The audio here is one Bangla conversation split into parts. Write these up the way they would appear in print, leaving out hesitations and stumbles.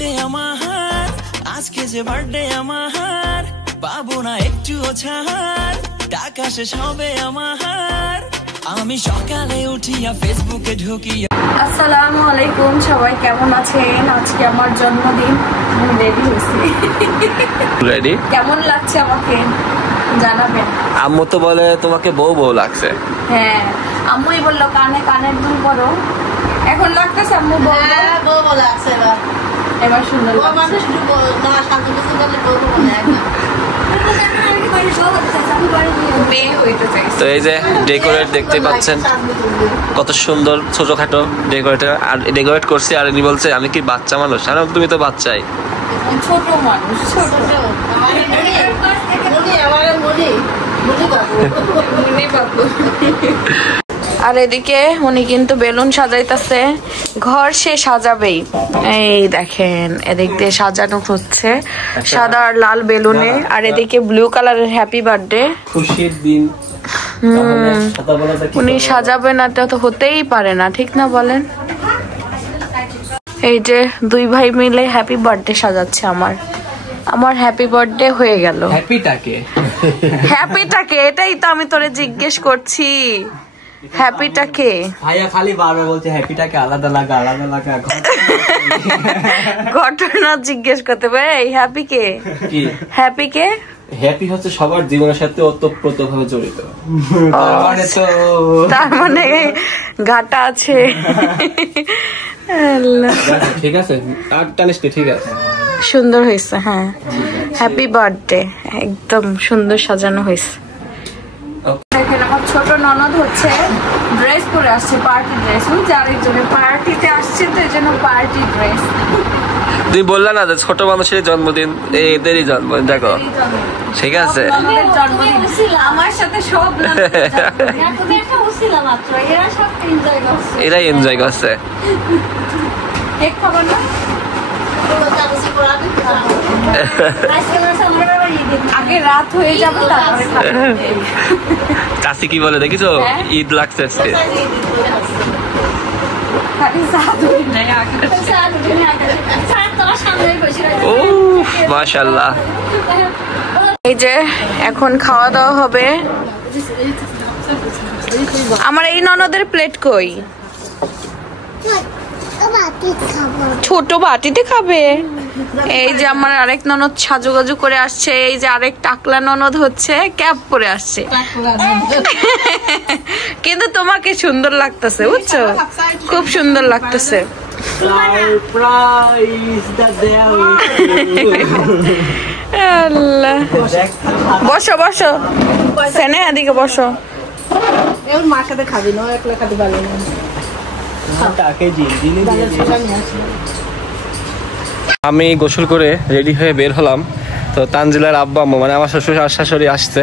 বার্থডে আমার, আজকে যে বার্থডে আমার, পাবো না একটুও ছাড়, টাকা শেষ হবে আমার। আমি সকালে উঠিয়া ফেসবুকে ঢুকিয়া। আসসালামু আলাইকুম, সবাই কেমন আছেন? আজকে আমার জন্মদিন, আমি রেডি হয়েছি। রেডি? কেমন লাগছে আমাকে জানাবেন। আম্মু তো বলে তোমাকে বউ বউ লাগছে। হ্যাঁ, আম্মুই বললো কানে কানের দুল পরো। এখন লাগতেছে আম্মু বউ বউ লাগছে। এবার সুন্দর তো এই যে ডেকোরেট দেখতে পাচ্ছেন, কত সুন্দর ছোটখাটো ডেকোরেটর। আর ডেকোরেট করছি, আর ইনি বলছে আমি কি বাচ্চা মানুষ? আর তুমি তো বাচ্চাই, ছোট মানুষ, ছোট। আর এদিকে উনি কিন্তু বেলুন সাজাইতেছে, ঘর সে সাজাবেই। এই দেখেন, এদিক দিয়ে সাজানো হচ্ছে সাদা আর লাল বেলুনে। আর এদিকে ব্লু কালারের হ্যাপি বার্থডে, খুশির দিন। উনি সাজাবে না তো হতেই পারে না, ঠিক না বলেন? এই যে দুই ভাই মিলে হ্যাপি বার্থডে সাজাচ্ছে আমার হ্যাপি বার্থডে হয়ে গেল। হ্যাপিটাকে এটাই তো আমি তোরে জিজ্ঞেস করছি, হ্যাপিটাকে। ভাইয়া খালি বারবার বলছে হ্যাপিটাকে আলাদা লাগা আলাদা লাগা। ঘটনা জিজ্ঞেস করতে পারে এই হ্যাপিকে? কি হ্যাপিকে? হ্যাপি হচ্ছে সবার জীবনের সাথে ওতপ্রোতভাবে জড়িত। তার মানে ঘাটা আছে। ঠিক আছে, আর টানিস ঠিক আছে, সুন্দর হয়েছে। হ্যাঁ, হ্যাপি বার্থডে, একদম সুন্দর সাজানো হয়েছে। দেখেন আমার ছোট ননদ হচ্ছে ড্রেস পরে আসছে, পার্টি ড্রেস। আরেকজনের পার্টিতে আসছে তো এই জন্য পার্টি ড্রেস। তুমি বললা না ছোট মানুষের জন্মদিন, এদেরই জন্মদিন। দেখো ঠিক আছে, আমার সাথে সব এরাই এনজয় করছে। কেক খাবো না? আগে রাত হয়ে যাবে তারপরে। চাষি কি বলে দেখিছো? ঈদ লাগছে আজকে। ও মাশাআল্লাহ। এই যে এখন খাওয়া দাওয়া হবে। আমার এই ননদের প্লেট কই? ছোট বাটিতে খাবে। এই যে আমার আরেক ননদ সাজুগাজু করে আসছে। এই যে আরেক টাকলা ননদ হচ্ছে ক্যাপ পরে আসছে। কিন্তু তোমাকে সুন্দর লাগতেছে, বুঝছো? খুব সুন্দর লাগতেছে। বসো বসো, সেনে এদিকে বসো। মার সাথে খাবি না, একলা খাতে ভালো না। আমি গোসল করে রেডি হয়ে বের হলাম। তো তানজিলার আব্বা আম্মু মানে আমার শ্বশুর আর শাশুড়ি আসছে,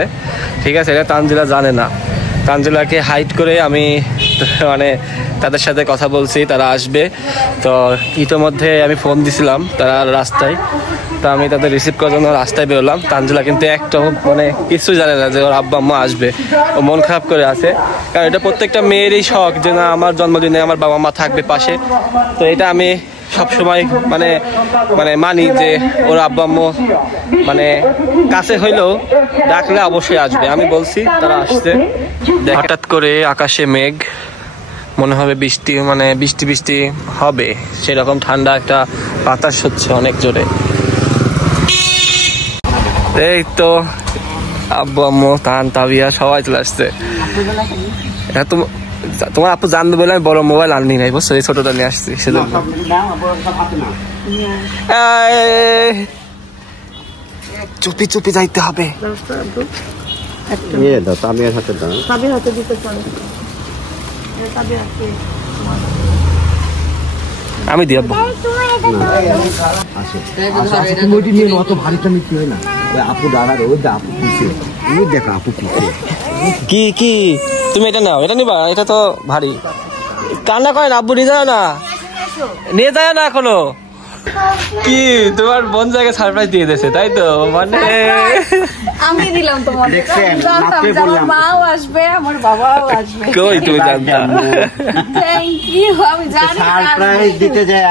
ঠিক আছে? এটা তানজিলা জানে না। তানজিলাকে হাইড করে আমি মানে তাদের সাথে কথা বলছি, তারা আসবে। তো ইতিমধ্যে আমি ফোন দিছিলাম, তারা রাস্তায়। তো আমি তাদের রিসিভ করার জন্য রাস্তায় বেরোলাম। তানজিলা কিন্তু একটা মানে কিছু জানে না যে ওর আব্বা আম্মা আসবে। ও মন খারাপ করে আছে, কারণ এটা প্রত্যেকটা মেয়েরই শখ যে না আমার জন্মদিনে আমার বাবা মা থাকবে পাশে। তো এটা আমি সবসময় মানে মানে মানি যে ওর আব্বা আম্মু মানে কাছে হইলেও ডাকলে অবশ্যই আসবে। আমি বলছি, তারা আসছে। হঠাৎ করে আকাশে মেঘ, মনে হবে বৃষ্টি, মানে বৃষ্টি বৃষ্টি হবে সেরকম ঠান্ডা একটা বাতাস হচ্ছে অনেক জোরে। এই তো আব্বু আম্মু তান তাবিয়া সবাই চলে আসছে। তোমার আপু জানবে বলে আমি বড় মোবাইল আনি নাই, বুঝছো? এই ছোটটা নিয়ে আসছি সেজন্য। চুপি চুপি যাইতে হবে। আমি দিয়ে কি কি তুমি এটা নাও, এটা নিবা? এটা তো ভারী। কান্না করে না আব্বু, নিয়ে যায় না, নিয়ে যায় না এখনো। কি তোমার বোন জায়গায় সারপ্রাইজ দিয়ে দিয়েছে তাই তো? মানে আমি দিলাম তোমার, আমার মাও আসবে, আমার বাবাও আসবে। কই তুমি জানতা? Thank you. আমি জানি সারপ্রাইজ দিতে যায়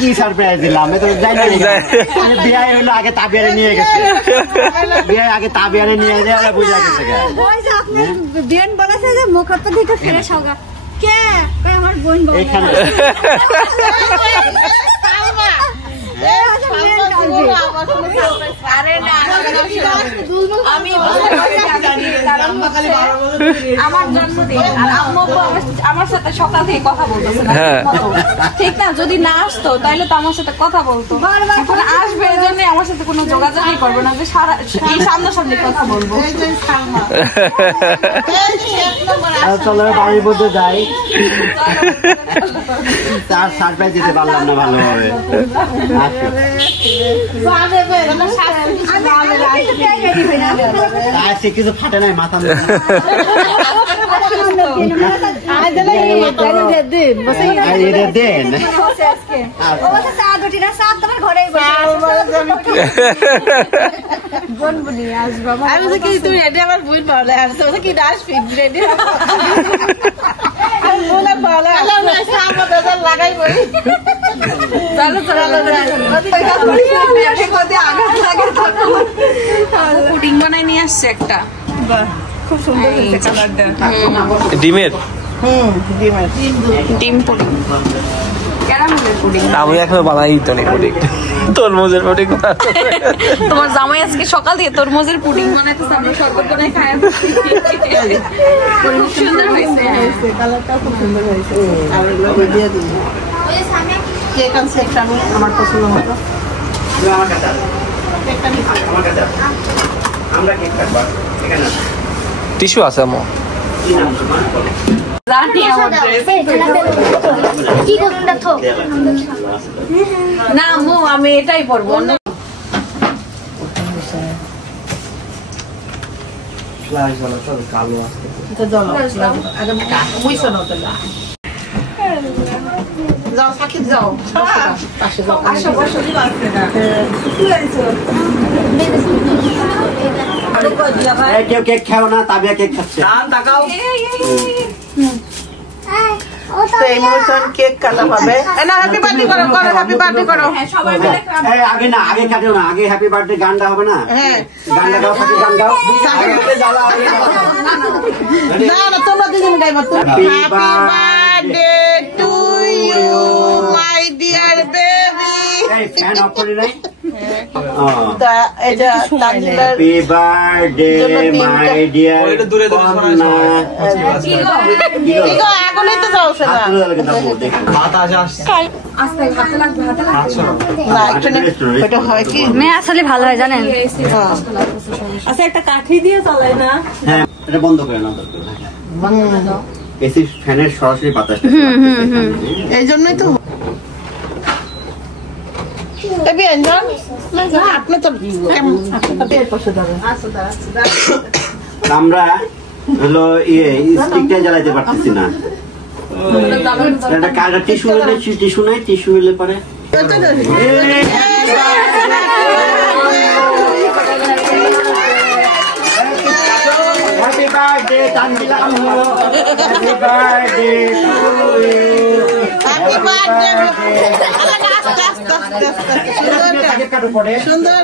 কি সারপ্রাইজ দিলাম আমি তো জানি না। বিয়ে হলো আগে তাবিয়ারে নিয়ে গেছে, বিয়ে আগে তাবিয়ারে নিয়ে যায় আর বুঝা গেছে। ওই যে আপনি বিয়ান বলেছে যে মুখত দিতে ফ্রেশ হোগা কে আমার বোন বলে এইখানে আমি আমার জন্মদিন আর আম্মু আমার সাথে সকাল থেকে কথা বলতেছে না, ঠিক না? যদি না আসতো তাহলে তো আমার সাথে কথা বলতো, এখন আসবে এই জন্য আমার সাথে কোনো যোগাযোগই করবো না, যে এই সামনাসামনি কথা বলবো। চলো বাড়ির মধ্যে যাই, তার সারপ্রাইজ দিতে পারলাম না ভালোভাবে। আজকে কিছু ফাটে নাই মাথা দেন তুই রেডি আমার বই পাওয়া আসছে কি আসবি রেডি লাগাই বলি পুডিং বানাই নিয়ে আসছে একটা, খুব সুন্দর হয়েছে কালারটা। ডিমের ডিম পুডিং, ক্যারামেলের পুডিং। আমি এখনো বানাই তো নি পুডিং, তরমুজের পুডিং। তোমার জামাই আজকে সকাল থেকে তরমুজের পুডিং বানাইতেছে, আমরা শরবত বানাই খাই। সুন্দর হয়েছে, কালারটা খুব সুন্দর হয়েছে। আর এগুলো দিয়ে দিই কেক আনছে একটা, আমার পছন্দ হলো। আমার কাছে আমার কাছে আমরা কেক কাটবো এখানে। টিস্যু আছে আমো? না আম্মু আমি এটাই পরবো। কালো আসতে যাও সাকিব যাও, কেউ কেক খাও না, তাবিয়া কেক খাচ্ছে। এই মতন কেক কাটা হবে না। হ্যাপি বার্থডে করো, করো হ্যাপি বার্থডে করো। আগে না, আগে কাটিও না, আগে হ্যাপি বার্থডে গানটা হবে না? হ্যাঁ গানটা গাও, সাথে গান গাও। না না তোমরা দুজন গাইবা। Happy birthday to you my dear baby. এই ফ্যান অফ করে নাই? এটা তানজিলার হ্যাপি বার্থডে মাই ডিয়ার। ওইটা দূরে দূরে শোনা কি গো এখনই তো যাও সেটা। না একটু ওটা হয় কি মেয়ে আসলে ভালো হয় জানেন। আচ্ছা একটা কাঠি দিয়ে চালাই না। হ্যাঁ এটা বন্ধ করে না, এসি ফ্যানের সরাসরি বাতাসটা। এই জন্যই তো আপনি তো আমরা হলো স্টিকটা জ্বালাইতে পারতেছি না। একটা টিস্যু হলে, টিস্যু নাই, টিস্যু হলে পরে হ্যাপি বার্থডে তানজিলা আম্মু, happy birthday to you, happy birthday. সুন্দর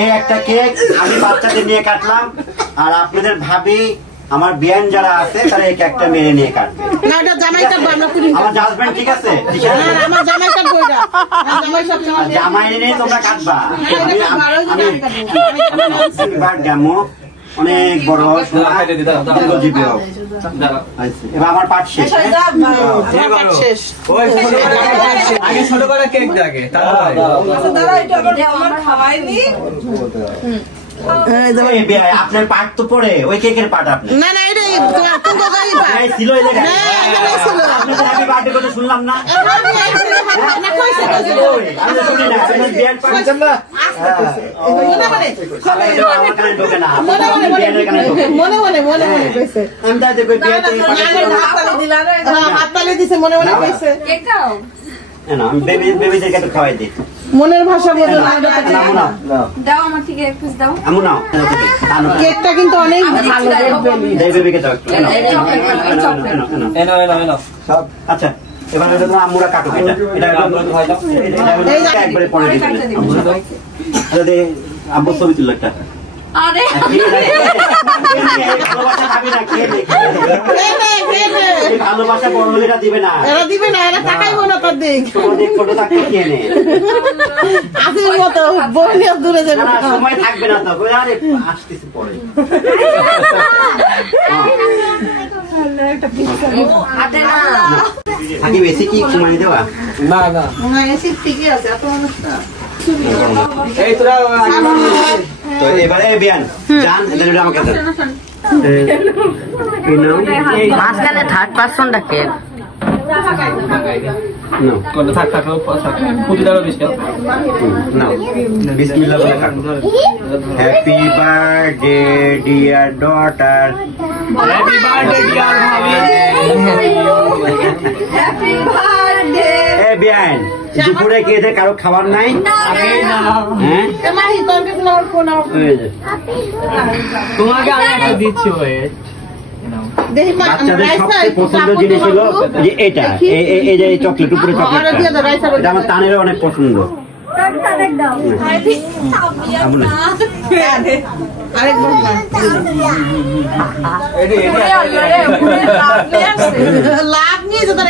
এই একটা কেক আমি বাচ্চাদের নিয়ে কাটলাম, আর আপনাদের ভাবি আমার বিয়ান যারা আছে তারা এই কেকটা মেরে নিয়ে কাটবে। আমার হাজবেন্ড ঠিক আছে, জামাই নিয়ে তোমরা কাটবা। আমি অনেক বড় দীর্ঘজীবী হোক। এবার আমার পাঠ শেষ। আগে ছোট করে কেক দেখে, আপনার পাট তো পরে ওই কেকের পাট আপনি না না এটা কোন কোকাই পাট ছিল এই জায়গায় না এখানে ছিল আপনি তো হ্যাপি বার্থডে কথা শুনলাম না না কইছে আমি তো শুনি না আপনার বিয়ার পাট আমরা মনে মনে কইছে আমি তাই দেখো বিয়াতে হাততালি দিলা রে হাততালি দিছে মনে মনে কইছে কেক খাও না আমি বেবিদেরকে একটু খাওয়াই দিই মনের ভাষা বলো না দাও আমার থেকে এক পিস দাও আমু নাও কেকটা কিন্তু অনেক ভালো দেই বেবিকে দাও একটু এনো সব আচ্ছা এবার এটা আমুরা কাটো এটা একবারে পরে দিই আরে আব্বু ছবি তুললো একটা আরে ভালোবাসা খাবি না ভালোবাসা বড় হলে এটা দিবে না এরা তাকাইবো না তোর দিক ছোট থাকতে খেয়ে নে আসির মতো বউনি দূরে যাবে না সময় থাকবে না তো আরে আসতেছি পরে আগে বেশি কি সময় দেওয়া না না না এসে ঠিকই আছে এত অনুষ্ঠান এই তোরা তো এবারে বিয়ান জান এটা আমাকে দেন মাঝখানে থার্ড পারসন ডাকে নাও কোন থাক খুদি দাও দিস নাও বিসমিল্লাহ বলে কাটো happy birthday dear daughter happy birthday dear ভাবি হ্যাপি বার্থডে এ বিয়ান দুপুরে কি এদের কারো খাবার নাই হ্যাঁ মাহি তোকে তোমার ফোন এই যে তোমাকে আমি একটা দিচ্ছি ওই দেখি বাচ্চাদের সবচেয়ে পছন্দের জিনিস হলো যে এটা এই যে চকলেট উপরে চকলেট এটা আমার তানেরও অনেক পছন্দ আরেক লাভ নিয়ে যেতে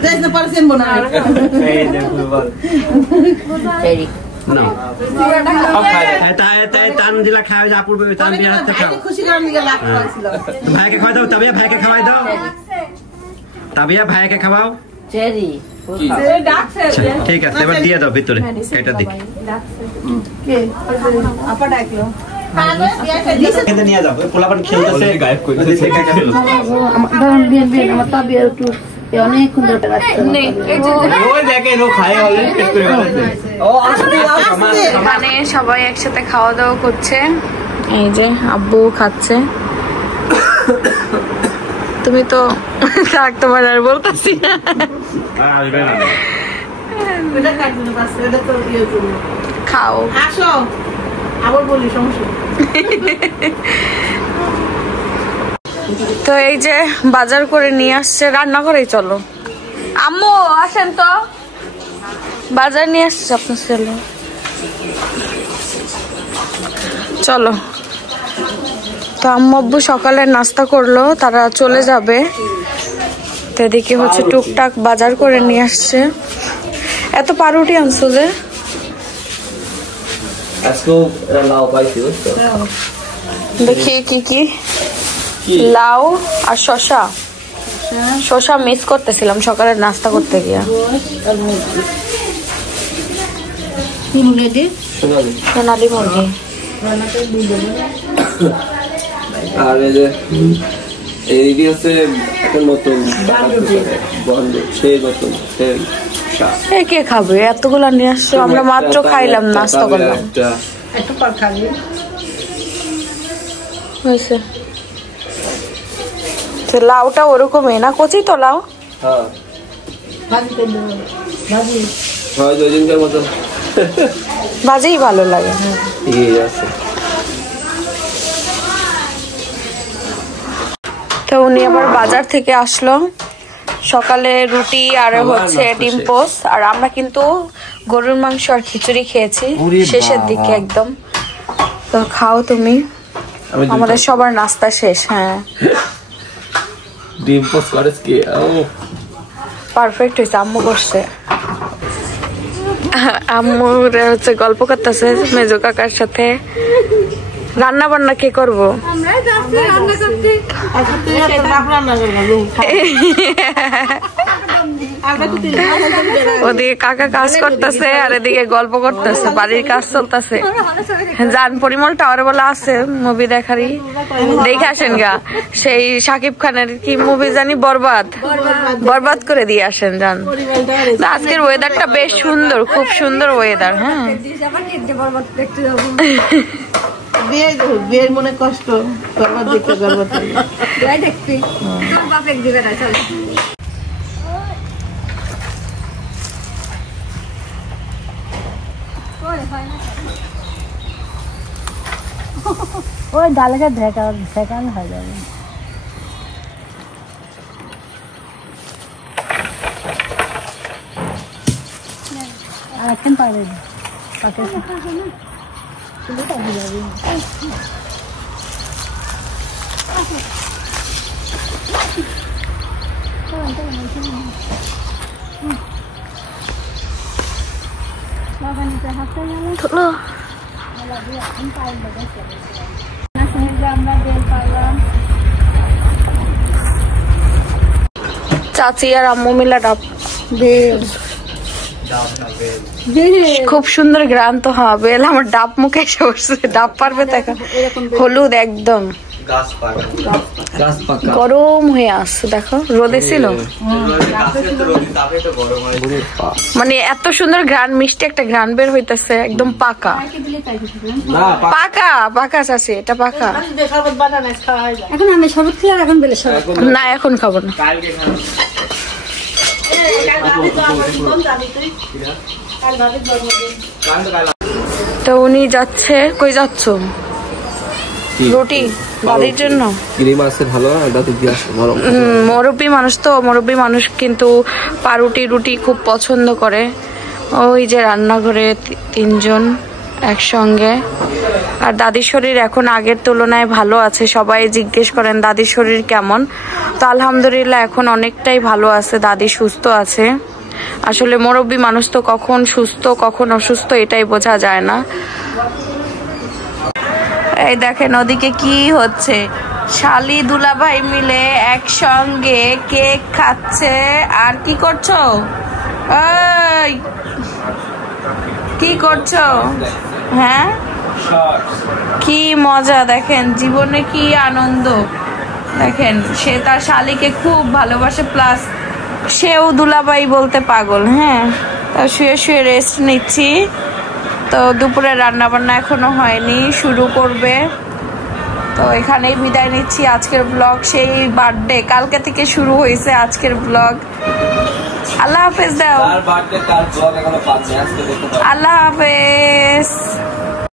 যাইস না পারছেন বোনা তানজিলা খাওয়া যা পূর্বে খুশি করার দিকে লাভ করেছিল ভাইকে খাওয়া দাও তাবিয়া ভাইকে খাওয়াই দাও তাবিয়া ভাইকে খাওয়াও ঠিক আছে এবার দিয়ে দাও ভিতরে এটা দিই নিয়ে যাও পোলাপান খেলতেছে অনেক সুন্দর মানে সবাই একসাথে খাওয়া দাওয়া করছে এই যে আব্বু খাচ্ছে তুমি তো থাক তোমার আর বলতেছি না খাও আসো আবার বলি সমস্যা তো এই যে বাজার করে নিয়ে আসছে রান্না করেই চলো আম্মু আসেন তো বাজার নিয়ে আসছে আপনার ছেলে চলো তো আম্মু আব্বু সকালে নাস্তা করলো তারা চলে যাবে তো এদিকে হচ্ছে টুকটাক বাজার করে নিয়ে আসছে এত পাউরুটি আনছো যে দেখি কি কি লাউ আর শসা শসা মিস করতেছিলাম সকালে নাস্তা করতে গিয়ে সোনালি মুরগি আর এই হচ্ছে নতুন সেই নতুন কে খাবে এতগুলা নিয়ে আসছো আমরা মাত্র খাইলাম নাস্তা করলাম হয়েছে লাউটা ওরকমই না কচি তো লাউ ভাজিই ভালো লাগে তো উনি আবার বাজার থেকে আসলো সকালে রুটি আর হচ্ছে ডিম পোস্ট আর আমরা কিন্তু গরুর মাংস আর খিচুড়ি খেয়েছি শেষের দিকে একদম তো খাও তুমি আমাদের সবার নাস্তা শেষ হ্যাঁ ডিম পোস্ট করেছ কি পারফেক্ট হয়েছে আম্মু করছে আম্মু হচ্ছে গল্প করতেছে মেজো কাকার সাথে রান্না বান্না কে করবো ওদিকে কাকা কাজ করতেছে আর এদিকে গল্প করতেছে, বাড়ির কাজ চলতেছে। জান পরিমল টাওয়ার বলা আছে মুভি দেখারই, দেখে আসেন গা। সেই শাকিব খানের কি মুভি জানি, বরবাদ করে দিয়ে আসেন যান। আজকের ওয়েদারটা বেশ সুন্দর, খুব সুন্দর ওয়েদার। হ্যাঁ বিয়ের মনে কষ্ট, বরবাদ দেখতে বরবাদ দেখতে ওই ডালেকে ঢেকানো হয়ে যাবে। আর এখন পারে চাচি আর আম্মু মিলা ডাব, খুব সুন্দর গ্রান তো হবে। আমার ডাব মুখে এসে বসছে, ডাব পারবে দেখা, হলুদ একদম গরম হয়ে আসছে। দেখো রোদে ছিল, মানে এত সুন্দর ঘ্রাণ, মিষ্টি একটা ঘ্রাণ বের হইতেছে, একদম পাকা পাকা পাকা চাষি, এটা পাকা। এখন আমি শরবত খেলাম, এখন বেলে না এখন খাবো না। তো উনি যাচ্ছে, কই যাচ্ছ? রুটি দাদির জন্য। মুরব্বী মানুষ তো, মুরব্বী মানুষ কিন্তু পাউরুটি রুটি খুব পছন্দ করে। ওই যে রান্নাঘরে তিনজন একসঙ্গে। আর দাদির শরীর এখন আগের তুলনায় ভালো আছে। সবাই জিজ্ঞেস করেন দাদির শরীর কেমন, তো আলহামদুলিল্লাহ এখন অনেকটাই ভালো আছে, দাদি সুস্থ আছে। আসলে মুরব্বী মানুষ তো কখন সুস্থ কখন অসুস্থ এটাই বোঝা যায় না। এই দেখেন ওদিকে কি হচ্ছে, শালি দুলাভাই মিলে একসঙ্গে কেক খাচ্ছে। আর কি করছো? এই কি করছো? হ্যাঁ কি মজা, দেখেন জীবনে কি আনন্দ। দেখেন সে তার শালিকে খুব ভালোবাসে, প্লাস সেও দুলাভাই বলতে পাগল। হ্যাঁ শুয়ে শুয়ে রেস্ট নিচ্ছি। তো দুপুরে রান্না বান্না এখনো হয়নি, শুরু করবে। তো এখানেই বিদায় নিচ্ছি আজকের ব্লগ। সেই বার্থডে কালকে থেকে শুরু হয়েছে আজকের ব্লগ। আল্লাহ হাফেজ দাও, আল্লাহ হাফেজ।